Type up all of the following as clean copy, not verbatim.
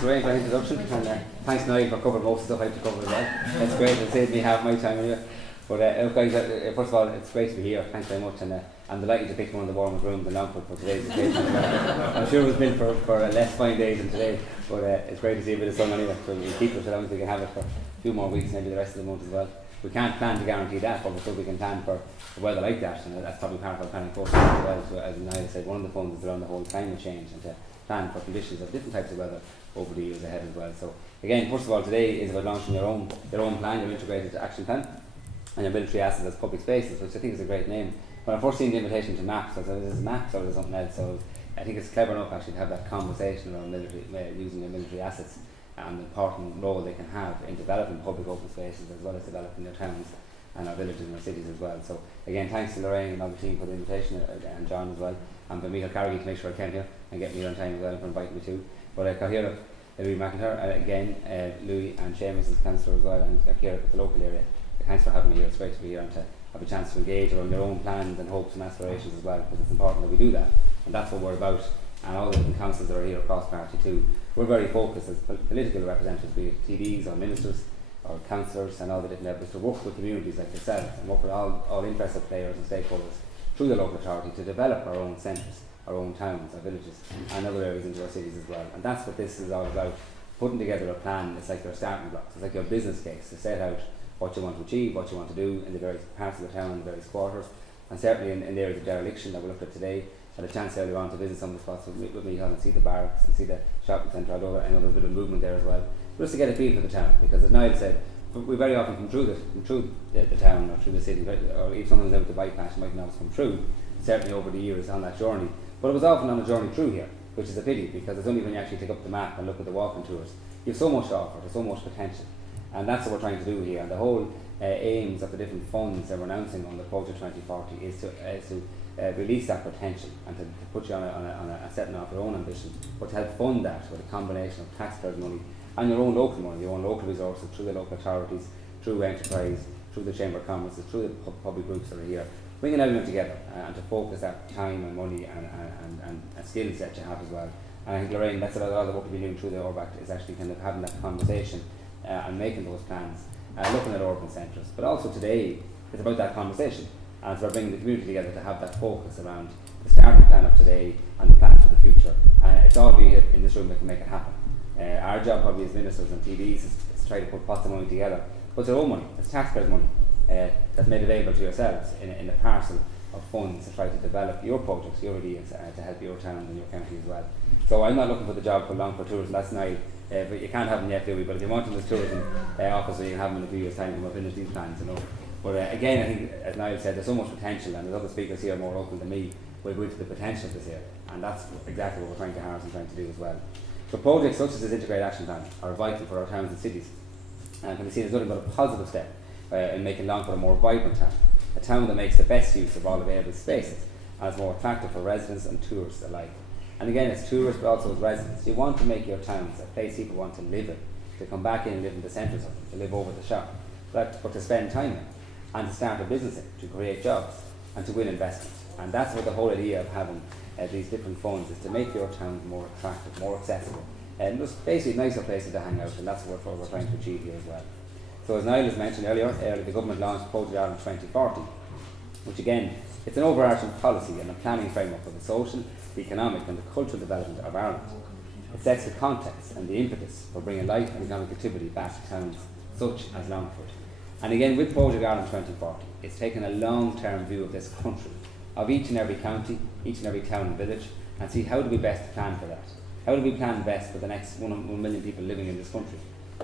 thanks Ray for the introduction, and thanks Niall for covering most of the stuff I have to cover as well. It's great, it saved me half my time anyway. But look guys, first of all, it's great to be here, thanks very much, and I'm delighted to pick one of the warmest rooms in Longford for today's occasion. I'm sure it was built for less fine days than today, but it's great to see a bit of sun anyway, so we'll keep it as long as we can have it for a few more weeks, maybe the rest of the month as well. We can't plan to guarantee that, but we can plan for a weather like that, and that's probably part of our planning process as well. So as Niall said, one of the funds is around the whole climate change and to plan for conditions of different types of weather over the years ahead as well. So again, first of all, today is about launching your own plan, your integrated action plan, and your military assets as public spaces, which I think is a great name. When I first seen the invitation to MAPS, I said, is this MAPS or is it something else? So I think it's clever enough actually to have that conversation around using your military assets and the important role they can have in developing public open spaces as well as developing their towns and our villages and our cities as well. So again, thanks to Lorraine and all the team for the invitation, and John as well, and for Michael Carrigy to make sure I came here and get me on time as well for inviting me too. But Cahira, Louis McIntyre, again, Louis and Seamus as councillor as well, and Cahira at the local area. Thanks for having me here. It's great to be here and to have a chance to engage around your own plans and hopes and aspirations as well, because it's important that we do that, and that's what we're about. And all the different councils that are here across party too, we're very focused as political representatives, be it TDs or ministers or councillors and all the different levels, to work with communities like yourselves and work with all interested players and stakeholders through the local authority to develop our own centres, our own towns, our villages and other areas into our cities as well. And that's what this is all about, putting together a plan. It's like your starting blocks, it's like your business case to set out what you want to achieve, what you want to do in the various parts of the town, in the various quarters, and certainly in the areas of dereliction that we looked at today. Had a chance earlier on to visit some of the spots with me and see the barracks and see the shopping centre, although I know there's a bit of movement there as well. But just to get a feel for the town, because as Niall said, we very often come through the town or through the city, or if someone's out to bypass, you might not come through, certainly over the years on that journey. But it was often on a journey through here, which is a pity, because it's only when you actually take up the map and look at the walking tours, you have so much to offer, there's so much potential. And that's what we're trying to do here. And the whole aims of the different funds that we're announcing on the Project 2040 is to release that potential and to put you on a setting off your own ambition, but to help fund that with a combination of taxpayers' money and your own local money, your own local resources, through the local authorities, through enterprise, through the Chamber of Commerce, through the public groups that are here, bringing everyone together and to focus that time and money and skills that you have as well. And I think Lorraine, that's a lot of the work we've been doing through the ORBAC, is actually kind of having that conversation and making those plans, looking at urban centres. But also today, it's about that conversation. And so we're bringing the community together to have that focus around the starting plan of today and the plan for the future. And it's all we here in this room that can make it happen. Our job probably as ministers and TDs is to try to put pots of money together. But it's your own money, it's taxpayers' money that's made available to yourselves in a parcel of funds to try to develop your projects, your ideas, to help your towns and your county as well. So I'm not looking for the job for Longford Tourism, that's Niall. But you can't have them yet, do we? But if you want them as tourism officer, you can have them in a few years' time when we'll finish these plans, you know. But again, I think, as Niall said, there's so much potential, and there's other speakers here more open than me. We'll go into the potential of this area, and that's exactly what we're trying to harness and trying to do as well. So projects such as this integrated action plan are vital for our towns and cities, and can be seen as nothing but a positive step in making Longford a more vibrant town, a town that makes the best use of all available spaces, and is more attractive for residents and tourists alike. And again, as tourists but also as residents, you want to make your towns a place people want to live in, to come back in and live in the centres of them, to live over the shop, but to spend time in, and to start a business in, to create jobs, and to win investment. And that's what the whole idea of having these different funds is, to make your towns more attractive, more accessible, and just basically nicer places to hang out, and that's what we're trying to achieve here as well. So as Niall has mentioned earlier, the government launched Project Ireland 2040, which again, it's an overarching policy and a planning framework for the social, the economic and the cultural development of Ireland. It sets the context and the impetus for bringing life and economic activity back to towns such as Longford. And again, with Project Ireland 2040, it's taken a long-term view of this country, of each and every county, each and every town and village, and see how do we best plan for that. How do we plan best for the next 1 million people living in this country?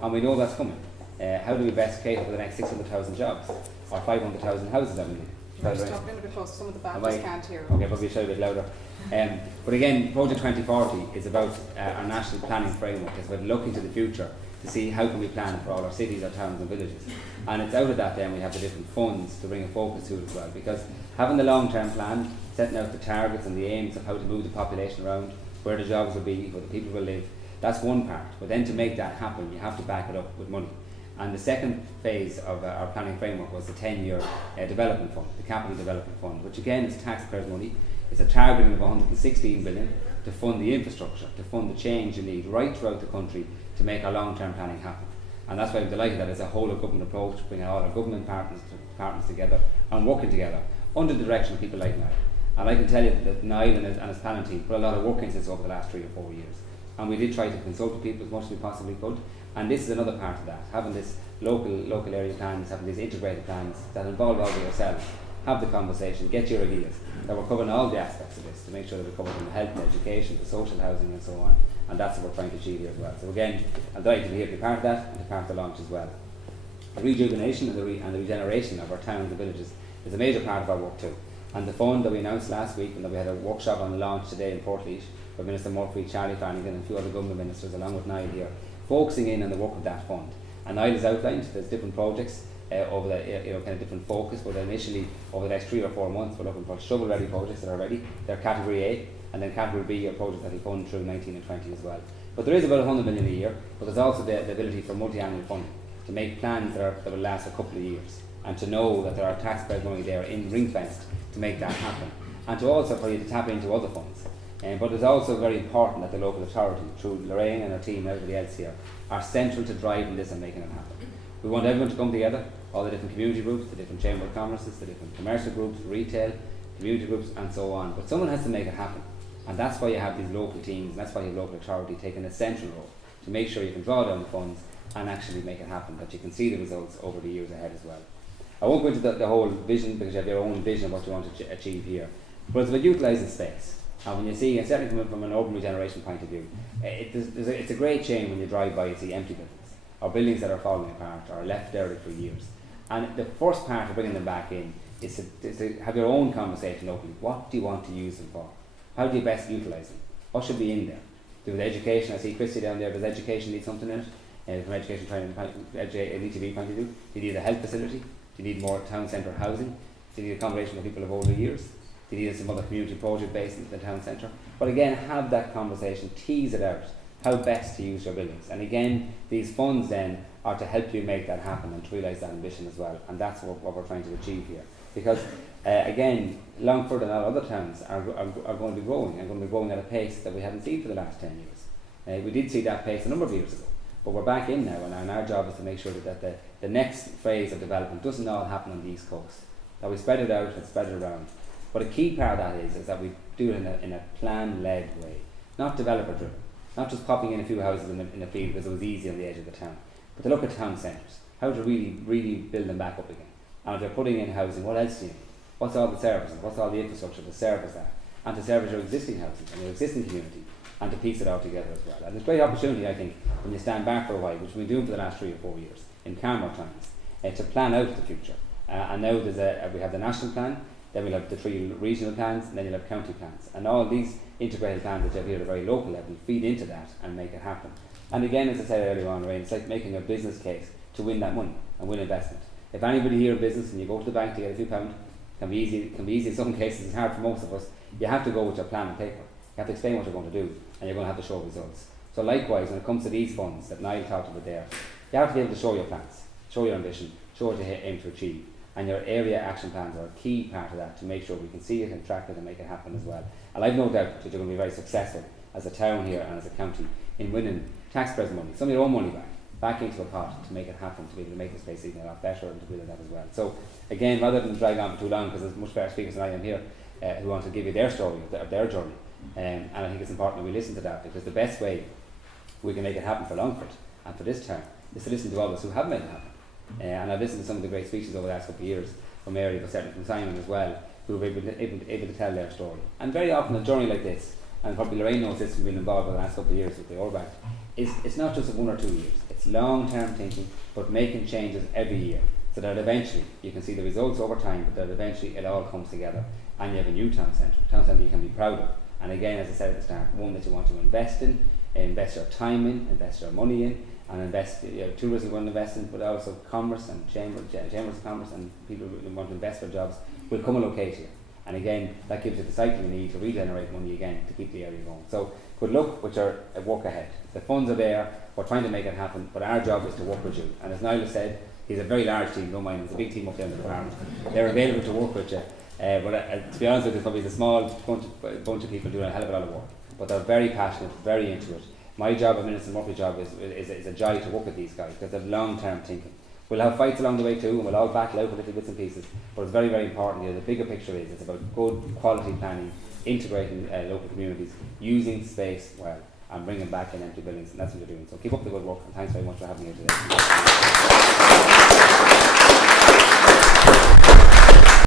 And we know that's coming. How do we best cater for the next 600,000 jobs, or 500,000 houses that we need? You're just talking a bit close, some of the Baptists can't hear. Okay, probably shout a bit louder. But again, Project 2040 is about our national planning framework. It's about looking to the future to see how can we plan for all our cities, our towns and villages. And it's out of that then we have the different funds to bring a focus to it as well, because having the long-term plan, setting out the targets and the aims of how to move the population around, where the jobs will be, where the people will live, that's one part. But then to make that happen, you have to back it up with money. And the second phase of our planning framework was the 10-year development fund, the capital development fund, which again is taxpayers' money. It's a targeting of 116 billion to fund the infrastructure, to fund the change you need right throughout the country to make our long-term planning happen. And that's why I'm delighted that it's a whole of government approach, bringing all our government partners together and working together under the direction of people like Niall. And I can tell you that Niall and his planning team put a lot of work into this over the last 3 or 4 years. And we did try to consult with people as much as we possibly could. And this is another part of that, having this local area plans, having these integrated plans that involve all of yourselves. Have the conversation, get your ideas. That we're covering all the aspects of this to make sure that we're covering the health, the education, the social housing and so on. And that's what we're trying to achieve here as well. So again, I'm delighted to be here to be part of that and to be part of the launch as well. The rejuvenation and the regeneration of our towns and villages is a major part of our work too. And the fund that we announced last week, and that we had a workshop on the launch today in Portlaoise with Minister Murphy, Charlie Flanagan and a few other government ministers along with Niall here, focusing in on the work of that fund. And Niall has outlined there's different projects over the kind of different focus, but initially over the next 3 or 4 months we're looking for shovel-ready projects that are ready. They're category A, and then category B are projects that will fund through 19 and 20 as well. But there is about 100 million a year, but there's also the ability for multi-annual funding to make plans that will last a couple of years, and to know that there are taxpayers money there in ring-fenced to make that happen, and to also for you to tap into other funds. But it's also very important that the local authority, through Lorraine and her team and everybody else here, are central to driving this and making it happen. We want everyone to come together, all the different community groups, the different chamber of commerces, the different commercial groups, retail, community groups and so on. But someone has to make it happen. And that's why you have these local teams, and that's why you have local authority taking a central role to make sure you can draw down the funds and actually make it happen, that you can see the results over the years ahead as well. I won't go into the whole vision because you have your own vision of what you want to achieve here. But it's about utilising space. And when you see, and certainly coming from an urban regeneration point of view, it's a great shame when you drive by and see empty buildings, or buildings that are falling apart or left there for years. And the first part of bringing them back in is to have your own conversation locally. What do you want to use them for? How do you best utilise them? What should be in there? Do with education, I see Christy down there, does education need something in it? From education training, ETV point of view, do you need a health facility? Do you need more town centre housing? Do you need accommodation for people of older years? Do you need some other community project based in the town centre? But again, have that conversation, tease it out, how best to use your buildings. And again, these funds then are to help you make that happen and to realise that ambition as well. And that's what we're trying to achieve here. Because again, Longford and all other towns are going to be growing, and going to be growing at a pace that we haven't seen for the last 10 years. We did see that pace a number of years ago, but we're back in now, and our job is to make sure that the next phase of development doesn't all happen on the East Coast, that we spread it out and spread it around. But a key part of that is that we do it in a plan-led way, not developer-driven, not just popping in a few houses in a field because it was easy on the edge of the town, but to look at town centres, how to really build them back up again. And if you're putting in housing, what else do you need? What's all the services? What's all the infrastructure to service that? And to service your existing houses and your existing community, and to piece it all together as well. And it's a great opportunity, I think, when you stand back for a while, which we've been doing for the last 3 or 4 years, in calmer times, to plan out the future. And now we have the national plan, then we'll have the 3 regional plans, and then you'll have county plans. And all these integrated plans that you have here at a very local level feed into that and make it happen. And again, as I said earlier on, Ray, it's like making a business case to win that money and win investment. If anybody here in business and you go to the bank to get a few pounds, can be easy in some cases, it's hard for most of us. You have to go with your plan on paper. You have to explain what you're going to do, and you're going to have to show results. So likewise, when it comes to these funds that Niall talked about there, you have to be able to show your plans, show your ambition, show what you aim to achieve. And your area action plans are a key part of that to make sure we can see it and track it and make it happen as well. And I've no doubt that you're going to be very successful as a town here and as a county in winning taxpayers' money, some of your own money back into a pot to make it happen, to be able to make this place even a lot better and to build that as well. So again, rather than drag on for too long, because there's much better speakers than I am here who want to give you their story of their journey, and I think it's important that we listen to that, because the best way we can make it happen for Longford and for this town is to listen to others who have made it happen. And I've listened to some of the great speeches over the last couple of years from Mary, but certainly from Simon as well, who have been able to tell their story. And very often a journey like this, and probably Lorraine knows this from being involved in the last couple of years with the Orbank, it's not just 1 or 2 years. It's long-term thinking, but making changes every year, so that eventually you can see the results over time, but that eventually it all comes together and you have a new town centre you can be proud of. And again, as I said at the start, one that you want to invest in, invest your time in, invest your money in, and invest, tourism you want to invest in, but also commerce and chambers of commerce and people who want to invest for jobs will come and locate here. And again, that gives you the cycle you need to regenerate money again to keep the area going. So good luck with your work ahead. The funds are there, we're trying to make it happen, but our job is to work with you. And as Niall said, he's a very large team, don't mind, it's a big team up there in the department. They're available to work with you To be honest with you, probably it's a small bunch of people doing a hell of a lot of work, but they're very passionate, very into it. My job, and Minister Murphy's job, is a joy to work with these guys because they're long-term thinking. We'll have fights along the way too, and we'll all battle out with little bits and pieces, but it's very, very important. The bigger picture is it's about good quality planning, integrating local communities, using space well, and bringing back in empty buildings, and that's what you're doing. So keep up the good work, and thanks very much for having me here today.